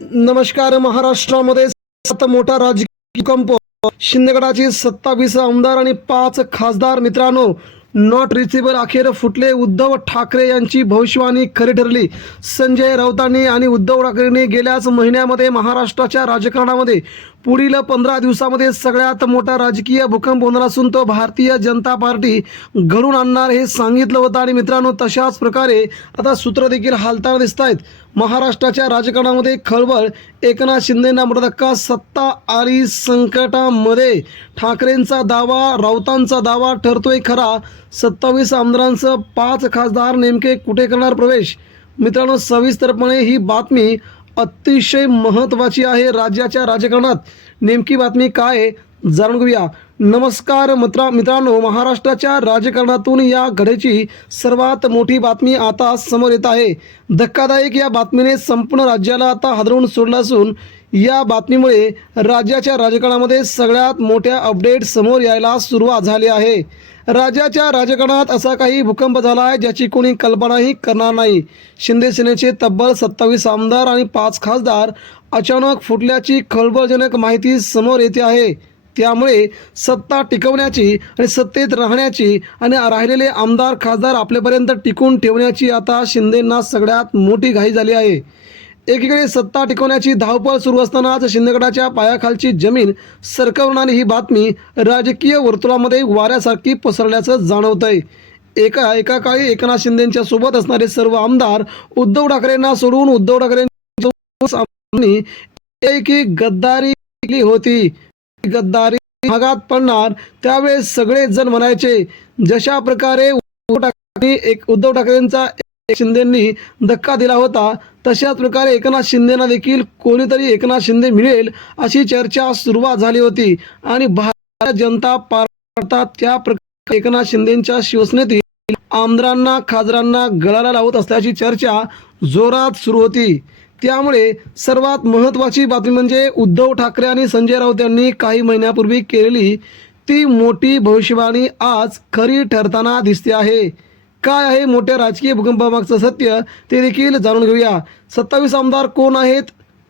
नमस्कार. महाराष्ट्रामध्ये मोठा राजकीय भूकंप. शिंदेगडाचे 27 आमदार आणि 5 खासदार. मित्रांनो, नॉट रिचेबल अखेर फुटले. उद्धव ठाकरे यांची भविष्यवाणी खरी ठरली. संजय राऊतांनी आणि उद्धव ठाकरेंनी गेल्याच महिन्यामध्ये महाराष्ट्राच्या राजकारणामध्ये पुढील 15 दिवसामध्ये सगळ्यात मोठा राजकीय भूकंप होणार असून तो भारतीय जनता पार्टी घडून आणणार हे सांगितलं होतं. आणि मित्रांनो, तशाच प्रकारे आता सूत्र देखील हालताना दिसत आहेत. महाराष्ट्राच्या राजकारणामध्ये खळबळ. एकनाथ शिंदेंना मोठा धक्का. सत्ता आली संकटामध्ये. ठाकरेंचा दावा, राऊतांचा दावा ठरतोय खरा. 27 आमदारांसह 5 खासदार नेमके कुठे करणार प्रवेश? मित्रांनो, सविस्तरपणे ही बातमी अतिशय महत्त्वाची आहे. राज्याच्या राजकारणात नेमकी बातमी काय आहे जाणून घेऊया. नमस्कार मित्रांनो, महाराष्ट्राच्या राजकारणातून या घडीची सर्वात मोठी बातमी आता समोर येत आहे. धक्कादायक या बातमीने संपूर्ण राज्याला आता हादरवून सोडलं असून या बातमीमुळे राज्याच्या राजकारणामध्ये सगळ्यात मोठ्या अपडेट समोर यायला सुरुवात झाली आहे. राज्याच्या राजकारणात असा काही भूकंप झाला आहे ज्याची कोणी कल्पनाही करणार नाही. शिंदे सेनेचे तब्बल 27 आमदार आणि 5 खासदार अचानक फुटल्याची खळबळजनक माहिती समोर येते आहे. त्यामुळे सत्ता टिकवण्याची आणि सत्तेत राहण्याची आणि राहिलेले आमदार खासदार आपल्यापर्यंत टिकून ठेवण्याची आता शिंदेंना सगळ्यात मोठी घाई झाली आहे. एकीकडे सत्ता टिकवण्याची धावपळ सुरू असतानाच शिंदेगडाच्या पायाखालची जमीन सरकवणारी ही बातमी राजकीय वर्तुळामध्ये वाऱ्यासारखी पसरल्याचं जाणवतंय. एका काळी एकनाथ शिंदेंच्या सोबत असणारे सर्व आमदार उद्धव ठाकरेंना सोडून उद्धव ठाकरेंनी की गद्दारी केली होती. गद्दारी भागात पडणार. त्यावेळेस सगळे जण म्हणायचे जशा प्रकारे उद्धव ठाकरेंचा शिंदेंनी धक्का दिला होता तशाच प्रकारे एकनाथ शिंदेना देखील कोणीतरी एकनाथ शिंदे मिळेल अशी चर्चा सुरुवात झाली होती. आणि भारतीय जनता पार्टी त्या प्रकारे एकनाथ शिंदेंच्या शिवसेनेतील आमदारांना खासदारांना गळाला लावत असल्याची चर्चा जोरात सुरू होती. त्यामुळे सर्वात महत्त्वाची बातमी म्हणजे उद्धव ठाकरे आणि संजय राऊत यांनी काही महिन्यापूर्वी केलेली ती मोठी भविष्यवाणी आज खरी ठरताना दिसते आहे. काय आहे मोठ्या राजकीय भूकंपामागचं सत्य ते देखील जाणून घेऊया. 27 आमदार कोण आहेत?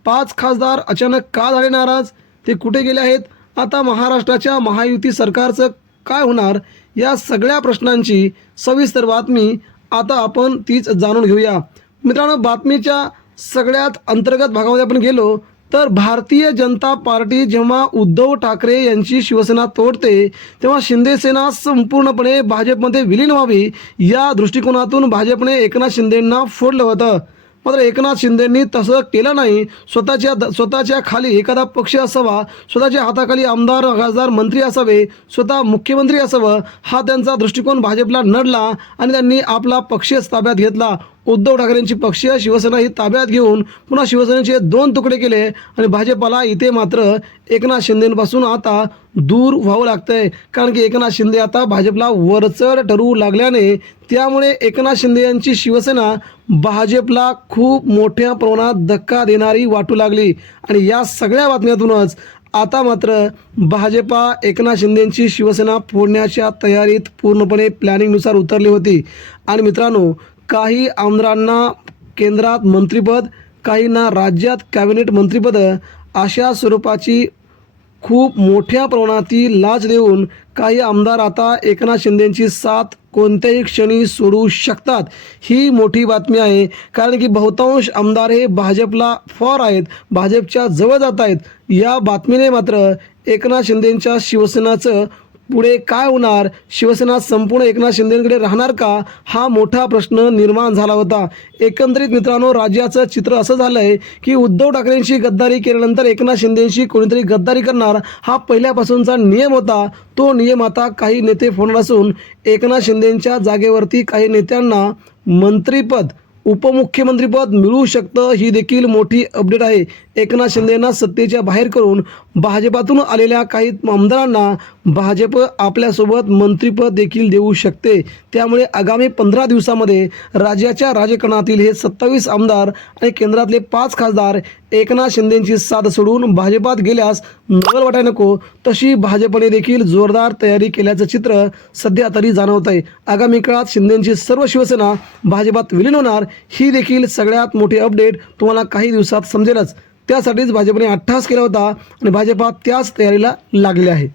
5 खासदार अचानक का झाले नाराज? ते कुठे गेले आहेत? आता महाराष्ट्राच्या महायुती सरकारचं काय होणार? या सगळ्या प्रश्नांची सविस्तर बातमी आता आपण तीच जाणून घेऊया. मित्रांनो, बातमीच्या सगळ्यात अंतर्गत भागामध्ये आपण गेलो तर भारतीय जनता पार्टी जेव्हा उद्धव ठाकरे यांची शिवसेना तोडते तेव्हा शिंदे सेना संपूर्णपणे भाजपमध्ये विलीन व्हावी या दृष्टिकोनातून भाजपने एकनाथ शिंदेंना फोडलं होतं. मात्र एकनाथ शिंदेंनी तसं केलं नाही. स्वतःच्या खाली एखादा पक्ष असावा, स्वतःच्या हाताखाली आमदार खासदार मंत्री असावे, स्वतः मुख्यमंत्री असावं हा त्यांचा दृष्टिकोन भाजपला नडला आणि त्यांनी आपला पक्षच ताब्यात घेतला. उद्धव ठाकरेंची पक्ष शिवसेना ही ताब्यात घेऊन पुन्हा शिवसेनेचे 2 तुकडे केले आणि भाजपाला इथे मात्र एकनाथ शिंदेंपासून आता दूर व्हावं लागतंय. कारण की एकनाथ शिंदे आता भाजपला वरचढ ठरवू लागल्याने त्यामुळे एकनाथ शिंदे यांची शिवसेना भाजपला खूप मोठ्या प्रमाणात धक्का देणारी वाटू लागली. आणि या सगळ्या बातम्यातूनच आता मात्र भाजपा एकनाथ शिंदेंची शिवसेना फोडण्याच्या तयारीत पूर्णपणे प्लॅनिंगनुसार उतरली होती. आणि मित्रांनो, काही आमदारांना केंद्रात मंत्रिपद, काहींना राज्यात कॅबिनेट मंत्रिपद अशा स्वरूपाची खूप मोठ्या प्रमाणातील लाच देऊन काही आमदार आता एकनाथ शिंदेंची साथ कोणत्याही क्षणी सोडू शकतात. ही मोठी बातमी आहे. कारण की बहुतांश आमदार हे भाजपला फॉर आहेत, भाजपच्या जवळ जात आहेत. या बातमीने मात्र एकनाथ शिंदेंच्या शिवसेनाचं पुढे काय होणार, शिवसेना संपूर्ण एकनाथ शिंदेंकडे राहणार का, हा मोठा प्रश्न निर्माण झाला होता. एकंदरीत मित्रांनो, राज्याचं चित्र असं झालं आहे की उद्धव ठाकरेंशी गद्दारी केल्यानंतर एकनाथ शिंदेंशी कोणीतरी गद्दारी करणार हा पहिल्यापासूनचा नियम होता. तो नियम आता काही नेते फोडणार असून एकनाथ शिंदेंच्या जागेवरती काही नेत्यांना मंत्रिपद, उपमुख्यमंत्रीपद मिळू शकतं. ही देखील मोठी अपडेट आहे. एकनाथ शिंदेंना सत्तेच्या बाहेर करून भाजपातून आलेल्या काही आमदारांना भाजप आपल्यासोबत मंत्रिपद देखील देऊ शकते. त्यामुळे आगामी 15 दिवसामध्ये राज्याच्या राजकारणातील हे 27 आमदार आणि केंद्रातले 5 खासदार एकनाथ शिंदेंची साथ सोडून भाजपात गेल्यास नवल वाटायला नको तशी भाजपने देखील जोरदार तयारी केल्याचं चित्र सध्या तरी जाणवत आहे. आगामी काळात शिंदेंची सर्व शिवसेना भाजपात विलीन होणार ही देखील सगळ्यात मोठी अपडेट तुम्हाला काही दिवसात समजेलच. त्यासाठीच भाजपने अट्टहास केला होता आणि भाजपा त्याच तयारीला लागले आहे.